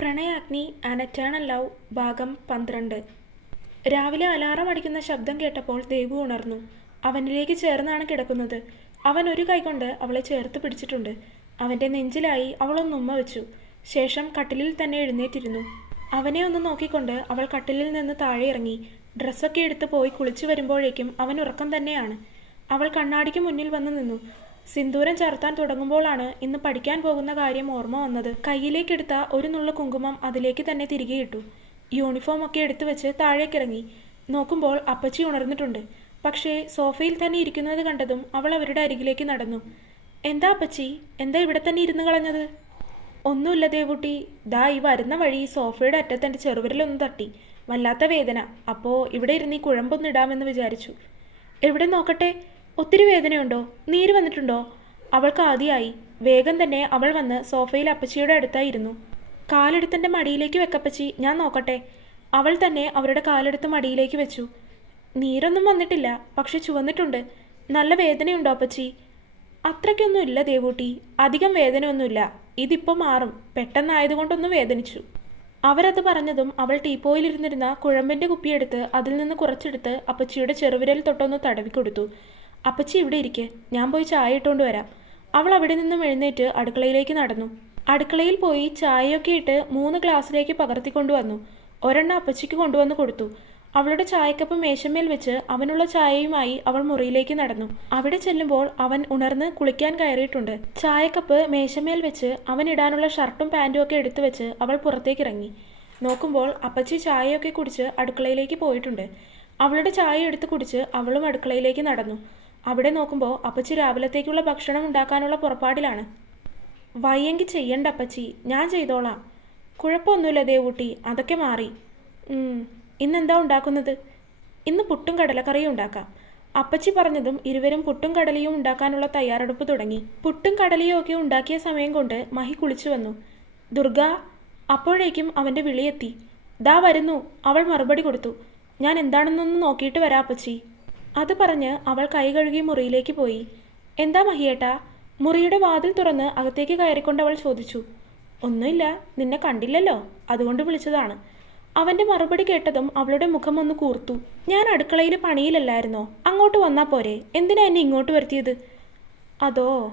Pranayagni and eternal love ഭാഗം പന്ത്രണ്ട്. രാവിലെ അലാറം അടിക്കുന്ന ശബ്ദം കേട്ടപ്പോൾ ദേവു ഉണർന്നു. അവനിലേക്ക് ചേർന്നാണ് കിടക്കുന്നത്. അവൻ ഒരു കൈകൊണ്ട് അവളെ ചേർത്ത് പിടിച്ചിട്ടുണ്ട്. അവന്റെ നെഞ്ചിലായി അവളൊന്ന് ഉമ്മ വെച്ചു. ശേഷം കട്ടിലിൽ തന്നെ എഴുന്നേറ്റിരുന്നു. അവനെ ഒന്ന് നോക്കിക്കൊണ്ട് അവൾ കട്ടിലിൽ നിന്ന് താഴെ ഇറങ്ങി. ഡ്രസ്സൊക്കെ എടുത്ത് പോയി കുളിച്ചു വരുമ്പോഴേക്കും അവൻ ഉറക്കം തന്നെയാണ്. അവൾ കണ്ണാടിക്ക് മുന്നിൽ വന്ന് നിന്നു. സിന്ദൂരം ചേർത്താൻ തുടങ്ങുമ്പോഴാണ് ഇന്ന് പഠിക്കാൻ പോകുന്ന കാര്യം ഓർമ്മ വന്നത്. കയ്യിലേക്കെടുത്ത ഒരു നുള്ള കുങ്കുമം അതിലേക്ക് തന്നെ തിരികെ ഇട്ടു. യൂണിഫോം ഒക്കെ എടുത്തു വെച്ച് താഴേക്കിറങ്ങി. നോക്കുമ്പോൾ അപ്പച്ചി ഉണർന്നിട്ടുണ്ട്. പക്ഷേ സോഫയിൽ തന്നെ ഇരിക്കുന്നത് കണ്ടതും അവൾ അവരുടെ അരികിലേക്ക് നടന്നു. എന്താ അപ്പച്ചി? എന്താ ഇവിടെ തന്നെ ഇരുന്ന് കളഞ്ഞത്? ഒന്നുമില്ല ദേവുട്ടി. ദാ ഈ വരുന്ന വഴി സോഫയുടെ അറ്റത്തെന്റെ ചെറുവിരലൊന്ന് തട്ടി. വല്ലാത്ത വേദന. അപ്പോൾ ഇവിടെ ഇരുന്ന് ഈ കുഴമ്പൊന്നിടാമെന്ന് വിചാരിച്ചു. എവിടെ നോക്കട്ടെ? ഒത്തിരി വേദനയുണ്ടോ? നീര് വന്നിട്ടുണ്ടോ? അവൾക്ക് ആദ്യമായി വേഗം തന്നെ അവൾ വന്ന് സോഫയിൽ അപ്പച്ചിയുടെ അടുത്തായിരുന്നു കാലെടുത്തന്റെ മടിയിലേക്ക് വെക്കപ്പച്ചി ഞാൻ നോക്കട്ടെ. അവൾ തന്നെ അവരുടെ കാലെടുത്ത് മടിയിലേക്ക് വെച്ചു. നീരൊന്നും വന്നിട്ടില്ല പക്ഷെ ചുവന്നിട്ടുണ്ട്. നല്ല വേദനയുണ്ടോ അപ്പച്ചി? അത്രയ്ക്കൊന്നുമില്ല ദേവൂട്ടി. അധികം വേദനയൊന്നുമില്ല. ഇതിപ്പോൾ മാറും. പെട്ടെന്നായതുകൊണ്ടൊന്ന് വേദനിച്ചു. അവരത് പറഞ്ഞതും അവൾ ടീപ്പോയിലിരുന്നിരുന്ന കുഴമ്പിന്റെ കുപ്പിയെടുത്ത് അതിൽ നിന്ന് കുറച്ചെടുത്ത് അപ്പച്ചിയുടെ ചെറുവിരൽ തൊട്ടൊന്ന് തടവിക്കൊടുത്തു. അപ്പച്ചി ഇവിടെ ഇരിക്കെ. ഞാൻ പോയി ചായ ഇട്ടുകൊണ്ട് വരാം. അവൾ അവിടെ നിന്നും എഴുന്നേറ്റ് അടുക്കളയിലേക്ക് നടന്നു. അടുക്കളയിൽ പോയി ചായയൊക്കെ ഇട്ട് മൂന്ന് ഗ്ലാസ്സിലേക്ക് പകർത്തി കൊണ്ടുവന്നു ഒരെണ്ണം അപ്പച്ചിക്ക് കൊണ്ടുവന്ന് കൊടുത്തു. അവളുടെ ചായക്കപ്പ് മേശമേൽ വെച്ച് അവനുള്ള ചായയുമായി അവൾ മുറിയിലേക്ക് നടന്നു. അവിടെ ചെല്ലുമ്പോൾ അവൻ ഉണർന്ന് കുളിക്കാൻ കയറിയിട്ടുണ്ട്. ചായക്കപ്പ് മേശമേൽ വെച്ച് അവൻ ഇടാനുള്ള ഷർട്ടും പാന്റും ഒക്കെ എടുത്തു വെച്ച് അവൾ പുറത്തേക്ക് ഇറങ്ങി നോക്കുമ്പോൾ അപ്പച്ചി ചായയൊക്കെ കുടിച്ച് അടുക്കളയിലേക്ക് പോയിട്ടുണ്ട്. അവളുടെ ചായ എടുത്ത് കുടിച്ച് അവളും അടുക്കളയിലേക്ക് നടന്നു. അവിടെ നോക്കുമ്പോൾ അപ്പച്ചി രാവിലത്തേക്കുള്ള ഭക്ഷണം ഉണ്ടാക്കാനുള്ള പുറപ്പാടിലാണ്. വയ്യെങ്കിൽ ചെയ്യണ്ട അപ്പച്ചി ഞാൻ ചെയ്തോളാം. കുഴപ്പമൊന്നുമില്ല ദേവൂട്ടി അതൊക്കെ മാറി. ഇന്നെന്താ ഉണ്ടാക്കുന്നത്? ഇന്ന് പുട്ടും കടലക്കറിയും ഉണ്ടാക്കാം. അപ്പച്ചി പറഞ്ഞതും ഇരുവരും പുട്ടും കടലയും ഉണ്ടാക്കാനുള്ള തയ്യാറെടുപ്പ് തുടങ്ങി. പുട്ടും കടലയും ഒക്കെ ഉണ്ടാക്കിയ സമയം കൊണ്ട് മഹി കുളിച്ചു വന്നു. ദുർഗ അപ്പോഴേക്കും അവന്റെ വിളിയെത്തി ദാ വരുന്നു അവൾ മറുപടി കൊടുത്തു. ഞാൻ എന്താണെന്നൊന്ന് നോക്കിയിട്ട് വരാം അപ്പച്ചി. അത് പറഞ്ഞ് അവൾ കൈ കഴുകി മുറിയിലേക്ക് പോയി. എന്താ മഹിയേട്ടാ? മുറിയുടെ വാതിൽ തുറന്ന് അകത്തേക്ക് കയറിക്കൊണ്ട് അവൾ ചോദിച്ചു. ഒന്നുമില്ല നിന്നെ കണ്ടില്ലല്ലോ? അതുകൊണ്ട് വിളിച്ചതാണ്. അവന്റെ മറുപടി കേട്ടതും അവളുടെ മുഖം ഒന്ന് കൂർത്തു. ഞാൻ അടുക്കളയിൽ പണിയിലല്ലായിരുന്നോ? അങ്ങോട്ട് വന്നാ പോരെ. എന്തിനാ എന്നെ ഇങ്ങോട്ട് വരുത്തിയത്? അതോ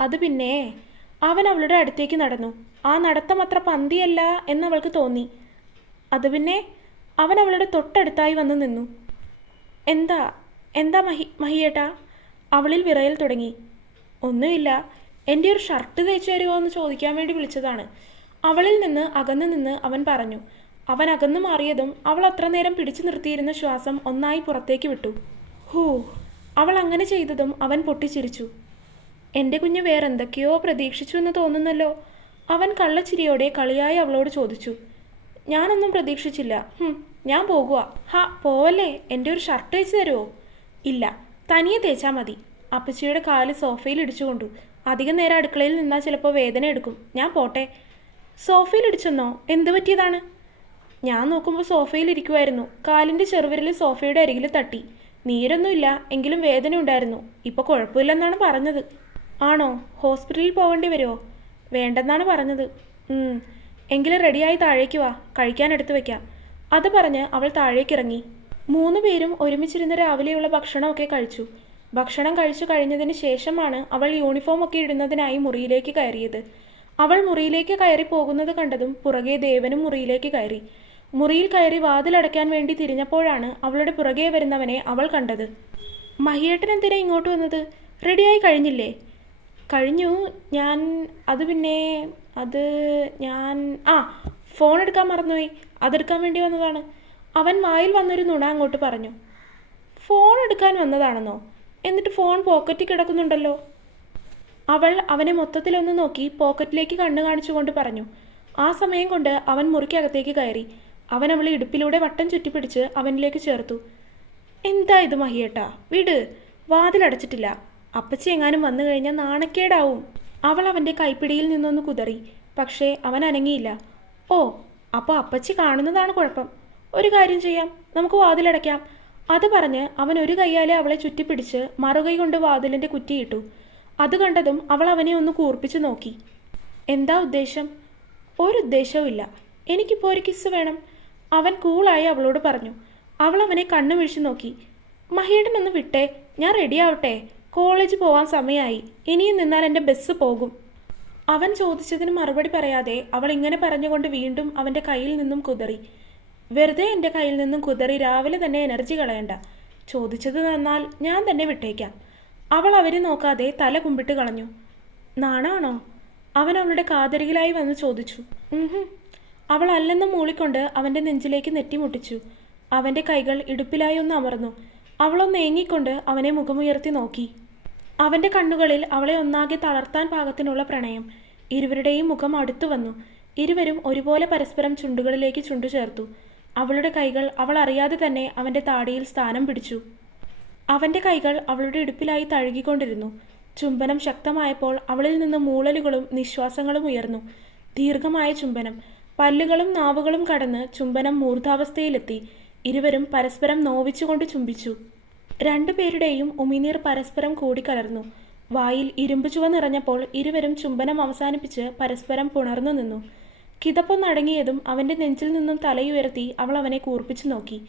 അത് പിന്നെ അവൻ അവളുടെ അടുത്തേക്ക് നടന്നു. ആ നടത്തം അത്ര പന്തിയല്ല എന്നവൾക്ക് തോന്നി. അത് പിന്നെ അവൻ അവളുടെ തൊട്ടടുത്തായി വന്ന് നിന്നു. എന്താ എന്താ മഹി മഹിയേട്ടാ? അവളിൽ വിറയൽ തുടങ്ങി. ഒന്നുമില്ല എന്റെ ഒരു ഷർട്ട് തയ്ച്ചു തരുമോ എന്ന് ചോദിക്കാൻ വേണ്ടി വിളിച്ചതാണ്. അവളിൽ നിന്ന് അകന്നു നിന്ന് അവൻ പറഞ്ഞു അവൻ അകന്നു മാറിയതും അവൾ അത്ര നേരം പിടിച്ചു നിർത്തിയിരുന്ന ശ്വാസം ഒന്നായി പുറത്തേക്ക് വിട്ടു. ഹൂ അവൾ അങ്ങനെ ചെയ്തതും അവൻ പൊട്ടിച്ചിരിച്ചു. എന്റെ കുഞ്ഞ് വേറെന്തൊക്കെയോ പ്രതീക്ഷിച്ചു എന്ന് തോന്നുന്നല്ലോ. അവൻ കള്ളച്ചിരിയോടെ കളിയായി അവളോട് ചോദിച്ചു ഞാനൊന്നും പ്രതീക്ഷിച്ചില്ല. ഞാൻ പോകുക ഹാ പോവല്ലേ? എന്റെ ഒരു ഷർട്ട് തേച്ച് തരുമോ ഇല്ല തനിയെ തേച്ചാൽ മതി. അപ്പച്ചിയുടെ കാൽ സോഫയിൽ ഇടിച്ചുകൊണ്ടു അധികം നേരം അടുക്കളയിൽ നിന്നാൽ ചിലപ്പോൾ വേദന എടുക്കും. ഞാൻ പോട്ടെ. സോഫയിൽ ഇടിച്ചെന്നോ? എന്ത് പറ്റിയതാണ്? ഞാൻ നോക്കുമ്പോൾ സോഫയിൽ ഇരിക്കുമായിരുന്നു കാലിന്റെ ചെറുവിരൽ സോഫയുടെ അരികിൽ തട്ടി. നീരൊന്നുമില്ല എങ്കിലും വേദന ഉണ്ടായിരുന്നു. ഇപ്പോൾ കുഴപ്പമില്ലെന്നാണ് പറഞ്ഞത്. ആണോ? ഹോസ്പിറ്റലിൽ പോകേണ്ടി വരുമോ വേണ്ടെന്നാണ് പറഞ്ഞത്. എങ്കിലും റെഡിയായി താഴേക്ക് വാ കഴിക്കാൻ എടുത്തു വയ്ക്കാം അത് പറഞ്ഞ് അവൾ താഴേക്കിറങ്ങി. മൂന്ന് പേരും ഒരുമിച്ചിരുന്ന് രാവിലെയുള്ള ഭക്ഷണമൊക്കെ കഴിച്ചു. ഭക്ഷണം കഴിച്ചു കഴിഞ്ഞതിന് ശേഷമാണ് അവൾ യൂണിഫോം ഒക്കെ ഇടുന്നതിനായി മുറിയിലേക്ക് കയറിയത്. അവൾ മുറിയിലേക്ക് കയറി പോകുന്നത് കണ്ടതും പുറകെ ദേവനും മുറിയിലേക്ക് കയറി. മുറിയിൽ കയറി വാതിലടയ്ക്കാൻ വേണ്ടി തിരിഞ്ഞപ്പോഴാണ് അവളുടെ പുറകെ വരുന്നവനെ അവൾ കണ്ടത്. മഹിയേട്ടൻ എന്തിനാ ഇങ്ങോട്ട് വന്നത്? റെഡിയായി കഴിഞ്ഞില്ലേ? കഴിഞ്ഞു ഞാൻ അത് പിന്നെ അത് ഞാൻ ആ ഫോൺ എടുക്കാൻ മറന്നുപോയി. അതെടുക്കാൻ വേണ്ടി വന്നതാണ്. അവൻ വായിൽ വന്നൊരു നുണ അങ്ങോട്ട് പറഞ്ഞു. ഫോൺ എടുക്കാൻ വന്നതാണെന്നോ? എന്നിട്ട് ഫോൺ പോക്കറ്റിൽ കിടക്കുന്നുണ്ടല്ലോ. അവൾ അവനെ മൊത്തത്തിലൊന്ന് നോക്കി പോക്കറ്റിലേക്ക് കണ്ണു കാണിച്ചുകൊണ്ട് പറഞ്ഞു. ആ സമയം കൊണ്ട് അവൻ മുറിക്കകത്തേക്ക് കയറി. അവൻ അവളെ ഇടുപ്പിലൂടെ വട്ടം ചുറ്റിപ്പിടിച്ച് അവനിലേക്ക് ചേർത്തു. എന്താ ഇത് മഹിയേട്ടാ? വിട്. വാതിലടച്ചിട്ടില്ല. അപ്പച്ചി എങ്ങാനും വന്നു കഴിഞ്ഞാൽ നാണക്കേടാവും. അവൾ അവന്റെ കൈപ്പിടിയിൽ നിന്നൊന്ന് കുതറി. പക്ഷേ അവൻ അനങ്ങിയില്ല. ഓ അപ്പോൾ അപ്പച്ചി കാണുന്നതാണ് കുഴപ്പം. ഒരു കാര്യം ചെയ്യാം നമുക്ക് വാതിലടയ്ക്കാം. അത് പറഞ്ഞ് അവൻ ഒരു കൈയാലെ അവളെ ചുറ്റിപ്പിടിച്ച് മറുകൈ കൊണ്ട് വാതിലിന്റെ കുറ്റിയിട്ടു. അത് കണ്ടതും അവൾ അവനെ ഒന്ന് കൂർപ്പിച്ചു നോക്കി. എന്താ ഉദ്ദേശം? ഒരു ഉദ്ദേശവും ഇല്ല. എനിക്കിപ്പോൾ ഒരു കിസ് വേണം. അവൻ കൂളായി അവളോട് പറഞ്ഞു. അവൾ അവനെ കണ്ണു വീഴ്ച നോക്കി. മഹിയേട്ടനൊന്ന് വിട്ടേ ഞാൻ റെഡിയാവട്ടെ. കോളേജ് പോവാൻ സമയമായി ഇനിയും നിന്നാൽ എന്റെ ബസ് പോകും. അവൻ ചോദിച്ചതിന് മറുപടി പറയാതെ അവൾ ഇങ്ങനെ പറഞ്ഞുകൊണ്ട് വീണ്ടും അവന്റെ കയ്യിൽ നിന്നും കുതറി. വെറുതെ എന്റെ കയ്യിൽ നിന്നും കുതറി രാവിലെ തന്നെ എനർജി കളയണ്ട. ചോദിച്ചത് തന്നാൽ ഞാൻ തന്നെ വിട്ടേക്കാം. അവൾ അവരെ നോക്കാതെ തല കുമ്പിട്ട് കളഞ്ഞു. നാണാണോ? അവൻ അവളുടെ കാതരികിലായി വന്ന് ചോദിച്ചു. അവൾ അല്ലെന്ന് മൂളിക്കൊണ്ട് അവന്റെ നെഞ്ചിലേക്ക് നെറ്റിമുട്ടിച്ചു. അവന്റെ കൈകൾ ഇടുപ്പിലായി ഒന്ന് അമർന്നു. അവളൊന്ന് ഏങ്ങിക്കൊണ്ട് അവനെ മുഖമുയർത്തി നോക്കി. അവന്റെ കണ്ണുകളിൽ അവളെ ഒന്നാകെ തളർത്താൻ പാകത്തിനുള്ള പ്രണയം. ഇരുവരുടെയും മുഖം അടുത്തു വന്നു. ഇരുവരും ഒരുപോലെ പരസ്പരം ചുണ്ടുകളിലേക്ക് ചുണ്ടു ചേർത്തു അവളുടെ കൈകൾ അവൾ അറിയാതെ തന്നെ അവന്റെ താടിയിൽ സ്ഥാനം പിടിച്ചു. അവന്റെ കൈകൾ അവളുടെ ഇടുപ്പിലായി തഴുകിക്കൊണ്ടിരുന്നു. ചുംബനം ശക്തമായപ്പോൾ അവളിൽ നിന്ന് മൂളലുകളും നിശ്വാസങ്ങളും ഉയർന്നു. ദീർഘമായ ചുംബനം. പല്ലുകളും നാവുകളും കടന്ന് ചുംബനം മൂർധാവസ്ഥയിലെത്തി. ഇരുവരും പരസ്പരം നോവിച്ചുകൊണ്ട് ചുംബിച്ചു. രണ്ടുപേരുടെയും ഉമിനീർ പരസ്പരം കൂടിക്കലർന്നു. വായിൽ ഇരുമ്പ് ചുവ നിറഞ്ഞപ്പോൾ ഇരുവരും ചുംബനം അവസാനിപ്പിച്ച് പരസ്പരം പുണർന്നു നിന്നു. കിതപ്പൊന്നടങ്ങിയതും അവന്റെ നെഞ്ചിൽ നിന്നും തലയുയർത്തി അവൾ അവനെ കൂർപ്പിച്ചു നോക്കി.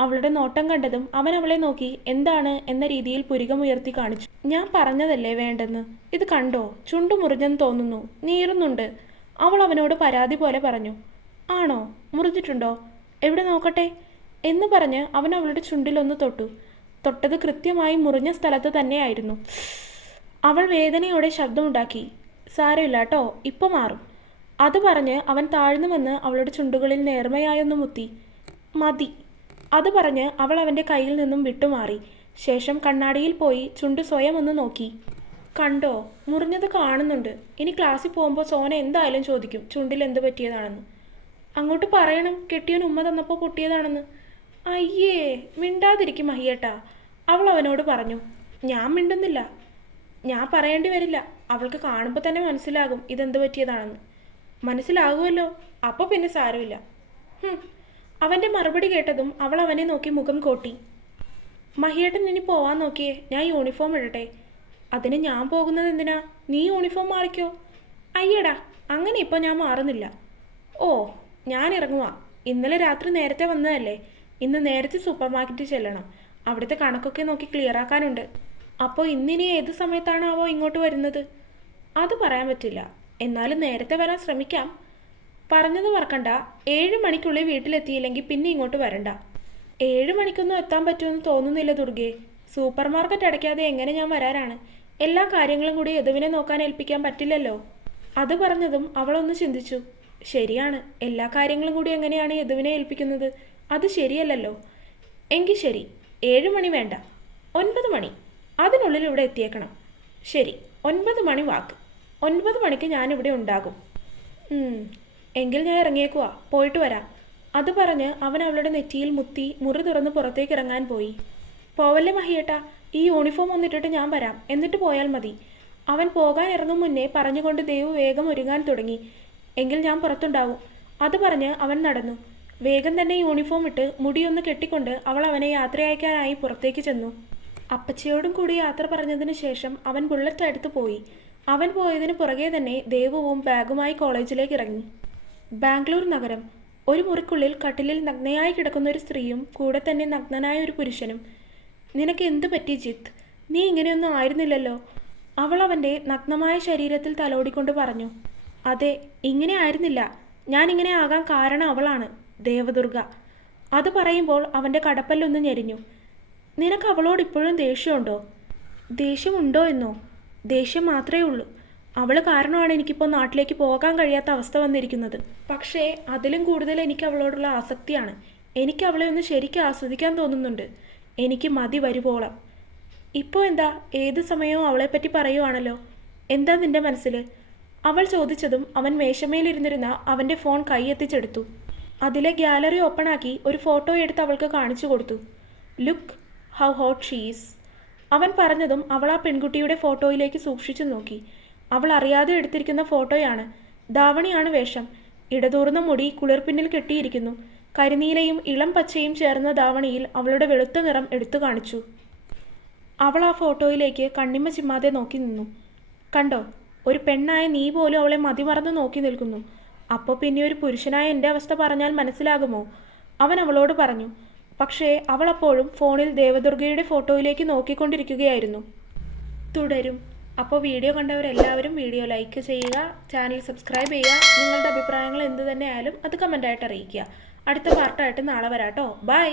അവളുടെ നോട്ടം കണ്ടതും അവൻ അവളെ നോക്കി എന്താണ് എന്ന രീതിയിൽ പുരികമുയർത്തി കാണിച്ചു. ഞാൻ പറഞ്ഞതല്ലേ വേണ്ടെന്ന്? ഇത് കണ്ടോ? ചുണ്ടു മുറിഞ്ഞെന്ന് തോന്നുന്നു. നീറുന്നുണ്ട്. അവൾ അവനോട് പരാതി പോലെ പറഞ്ഞു. ആണോ? മുറിഞ്ഞിട്ടുണ്ടോ? എവിടെ നോക്കട്ടെ? എന്ന് പറഞ്ഞ് അവൻ അവളുടെ ചുണ്ടിലൊന്ന് തൊട്ടു. തൊട്ടത് കൃത്യമായി മുറിഞ്ഞ സ്ഥലത്ത് തന്നെയായിരുന്നു. അവൾ വേദനയോടെ ശബ്ദമുണ്ടാക്കി. സാരമില്ല കേട്ടോ ഇപ്പൊ മാറും. അത് പറഞ്ഞ് അവൻ താഴ്ന്നു വന്ന് അവളുടെ ചുണ്ടുകളിൽ നേർമയായൊന്ന് മുത്തി. മതി. അത് പറഞ്ഞ് അവൾ അവന്റെ കയ്യിൽ നിന്നും വിട്ടുമാറി. ശേഷം കണ്ണാടിയിൽ പോയി ചുണ്ട് സ്വയം ഒന്ന് നോക്കി. കണ്ടോ മുറിഞ്ഞത് കാണുന്നുണ്ട്. ഇനി ക്ലാസ്സിൽ പോകുമ്പോൾ സോന എന്തായാലും ചോദിക്കും ചുണ്ടിൽ എന്ത് പറ്റിയതാണെന്ന്? അങ്ങോട്ട് പറയണം കെട്ടിയവൻ ഉമ്മ തന്നപ്പോൾ പൊട്ടിയതാണെന്ന്. അയ്യേ മിണ്ടാതിരിക്കും മഹിയേട്ടാ. അവൾ അവനോട് പറഞ്ഞു ഞാൻ മിണ്ടുന്നില്ല. ഞാൻ പറയേണ്ടി വരില്ല. അവൾക്ക് കാണുമ്പോൾ തന്നെ മനസ്സിലാകും ഇതെന്ത് പറ്റിയതാണെന്ന്. മനസ്സിലാകുമല്ലോ അപ്പോൾ പിന്നെ സാരമില്ല. അവന്റെ മറുപടി കേട്ടതും അവൾ അവനെ നോക്കി മുഖം കോട്ടി. മഹിയേട്ടൻ ഇനി പോവാൻ നോക്കിയേ. ഞാൻ യൂണിഫോം ഇടട്ടെ. അതിന് ഞാൻ പോകുന്നത് എന്തിനാ? നീ യൂണിഫോം മാറിക്കോ. അയ്യടാ അങ്ങനെ ഇപ്പോൾ ഞാൻ മാറുന്നില്ല. ഓ ഞാൻ ഇറങ്ങുവാ. ഇന്നലെ രാത്രി നേരത്തെ വന്നതല്ലേ. ഇന്ന് നേരത്തെ സൂപ്പർ മാർക്കറ്റിൽ ചെല്ലണം. അവിടുത്തെ കണക്കൊക്കെ നോക്കി ക്ലിയർ ആക്കാനുണ്ട്. അപ്പോൾ ഇന്നിനി ഏത് സമയത്താണാവോ ഇങ്ങോട്ട് വരുന്നത്? അത് പറയാൻ പറ്റില്ല. എന്നാലും നേരത്തെ വരാൻ ശ്രമിക്കാം. പറഞ്ഞത് മറക്കണ്ട. ഏഴ് മണിക്കുള്ളിൽ വീട്ടിലെത്തിയില്ലെങ്കിൽ പിന്നെ ഇങ്ങോട്ട് വരണ്ട. ഏഴ് മണിക്കൊന്നും എത്താൻ പറ്റുമെന്ന് തോന്നുന്നില്ല ദുർഗെ. സൂപ്പർ മാർക്കറ്റ് അടയ്ക്കാതെ എങ്ങനെ ഞാൻ വരാനാണ്? എല്ലാ കാര്യങ്ങളും കൂടി യദുവിനെ നോക്കാൻ ഏൽപ്പിക്കാൻ പറ്റില്ലല്ലോ. അത് പറഞ്ഞതും അവളൊന്ന് ചിന്തിച്ചു. ശരിയാണ്. എല്ലാ കാര്യങ്ങളും കൂടി എങ്ങനെയാണ് യദുവിനെ ഏൽപ്പിക്കുന്നത്? അത് ശരിയല്ലല്ലോ. എങ്കിൽ ശരി ഏഴ് മണി വേണ്ട. ഒൻപത് മണി. അതിനുള്ളിൽ ഇവിടെ എത്തിയേക്കണം. ശരി ഒൻപത് മണി വാക്ക്. ഒൻപത് മണിക്ക് ഞാനിവിടെ ഉണ്ടാകും. എങ്കിൽ ഞാൻ ഇറങ്ങിയേക്കുവാ. പോയിട്ട് വരാം. അത് പറഞ്ഞ് അവൻ അവളുടെ നെറ്റിയിൽ മുത്തി മുറി തുറന്ന് പുറത്തേക്ക് ഇറങ്ങാൻ പോയി. പോവല്ലേ മഹിയേട്ട ഈ യൂണിഫോം ഒന്നിട്ടിട്ട് ഞാൻ വരാം. എന്നിട്ട് പോയാൽ മതി. അവൻ പോകാൻ ഇറങ്ങും മുന്നേ പറഞ്ഞുകൊണ്ട് ദേവ് വേഗം ഒരുങ്ങാൻ തുടങ്ങി. എങ്കിൽ ഞാൻ പുറത്തുണ്ടാവും. അത് പറഞ്ഞ് അവൻ നടന്നു. വേഗം തന്നെ യൂണിഫോം ഇട്ട് മുടിയൊന്ന് കെട്ടിക്കൊണ്ട് അവൾ അവനെ യാത്രയയക്കാനായി പുറത്തേക്ക് ചെന്നു. അപ്പച്ചയോടും കൂടി യാത്ര പറഞ്ഞതിന് ശേഷം അവൻ ബുള്ളറ്റ് അടുത്ത് പോയി. അവൻ പോയതിന് പുറകെ തന്നെ ദേവുവും ബാഗുമായി കോളേജിലേക്ക് ഇറങ്ങി. ബാംഗ്ലൂർ നഗരം. ഒരു മുറിക്കുള്ളിൽ കട്ടിലിൽ നഗ്നയായി കിടക്കുന്ന ഒരു സ്ത്രീയും കൂടെ തന്നെ നഗ്നനായ ഒരു പുരുഷനും. നിനക്ക് എന്ത് പറ്റി ജിത്ത്? നീ ഇങ്ങനെയൊന്നും ആയിരുന്നില്ലല്ലോ. അവൾ അവന്റെ നഗ്നമായ ശരീരത്തിൽ തലോടിക്കൊണ്ട് പറഞ്ഞു. അതെ ഇങ്ങനെ ആയിരുന്നില്ല. ഞാൻ ഇങ്ങനെ ആകാൻ കാരണം അവളാണ്. ദേവദുർഗ. അത് പറയുമ്പോൾ അവന്റെ കടപ്പല്ലൊന്ന് ഞെരിഞ്ഞു. നിനക്ക് അവളോട് ഇപ്പോഴും ദേഷ്യമുണ്ടോ? ദേഷ്യമുണ്ടോ എന്നോ? ദേഷ്യം മാത്രമേ ഉള്ളൂ. അവൾ കാരണമാണ് എനിക്കിപ്പോൾ നാട്ടിലേക്ക് പോകാൻ കഴിയാത്ത അവസ്ഥ വന്നിരിക്കുന്നത്. പക്ഷേ അതിലും കൂടുതൽ എനിക്ക് അവളോടുള്ള ആസക്തിയാണ്. എനിക്ക് അവളെ ഒന്ന് ശരിക്കും ആസ്വദിക്കാൻ തോന്നുന്നുണ്ട്. എനിക്ക് മതി വരുവോളം. ഇപ്പോൾ എന്താ? ഏത് സമയവും അവളെപ്പറ്റി പറയുവാണല്ലോ? എന്താ നിന്റെ മനസ്സിൽ അവൾ ചോദിച്ചതും അവൻ മേശമേലിരുന്നിരുന്ന അവന്റെ ഫോൺ കൈയെത്തിച്ചെടുത്തു. അതിലെ ഗ്യാലറി ഓപ്പൺ ആക്കി ഒരു ഫോട്ടോ എടുത്ത് അവൾക്ക് കാണിച്ചു കൊടുത്തു. ലുക്ക് ഹൗ ഹോട്ട് ഷീസ് അവൻ പറഞ്ഞതും അവൾ ആ പെൺകുട്ടിയുടെ ഫോട്ടോയിലേക്ക് സൂക്ഷിച്ചു നോക്കി. അവൾ അറിയാതെ എടുത്തിരിക്കുന്ന ഫോട്ടോയാണ്. ധാവണിയാണ് വേഷം. ഇടതൂർന്ന മുടി കുളിർപ്പിന്നിൽ കെട്ടിയിരിക്കുന്നു. കരിനീലയും ഇളം പച്ചയും ചേർന്ന ധാവണിയിൽ അവളുടെ വെളുത്ത നിറം എടുത്തു കാണിച്ചു. അവൾ ആ ഫോട്ടോയിലേക്ക് കണ്ണിമ ചിമ്മാതെ നോക്കി നിന്നു. കണ്ടോ ഒരു പെണ്ണായ നീ പോലും അവളെ മതിമറന്ന് നോക്കി നിൽക്കുന്നു. അപ്പോൾ പിന്നെ ഒരു പുരുഷനായ എന്റെ അവസ്ഥ പറഞ്ഞാൽ മനസ്സിലാകുമോ? അവൻ അവളോട് പറഞ്ഞു പക്ഷേ അവൾ അപ്പോഴും ഫോണിൽ ദേവദുർഗയുടെ ഫോട്ടോയിലേക്ക് നോക്കിക്കൊണ്ടിരിക്കുകയായിരുന്നു. തുടരും. അപ്പോൾ വീഡിയോ കണ്ടവരെല്ലാവരും വീഡിയോ ലൈക്ക് ചെയ്യുക ചാനൽ സബ്സ്ക്രൈബ് ചെയ്യുക നിങ്ങളുടെ അഭിപ്രായങ്ങൾ എന്ത് തന്നെയായാലും അത് കമന്റായിട്ട് അറിയിക്കുക. അടുത്ത പാർട്ടായിട്ട് നാളെ വരാട്ടോ. ബൈ!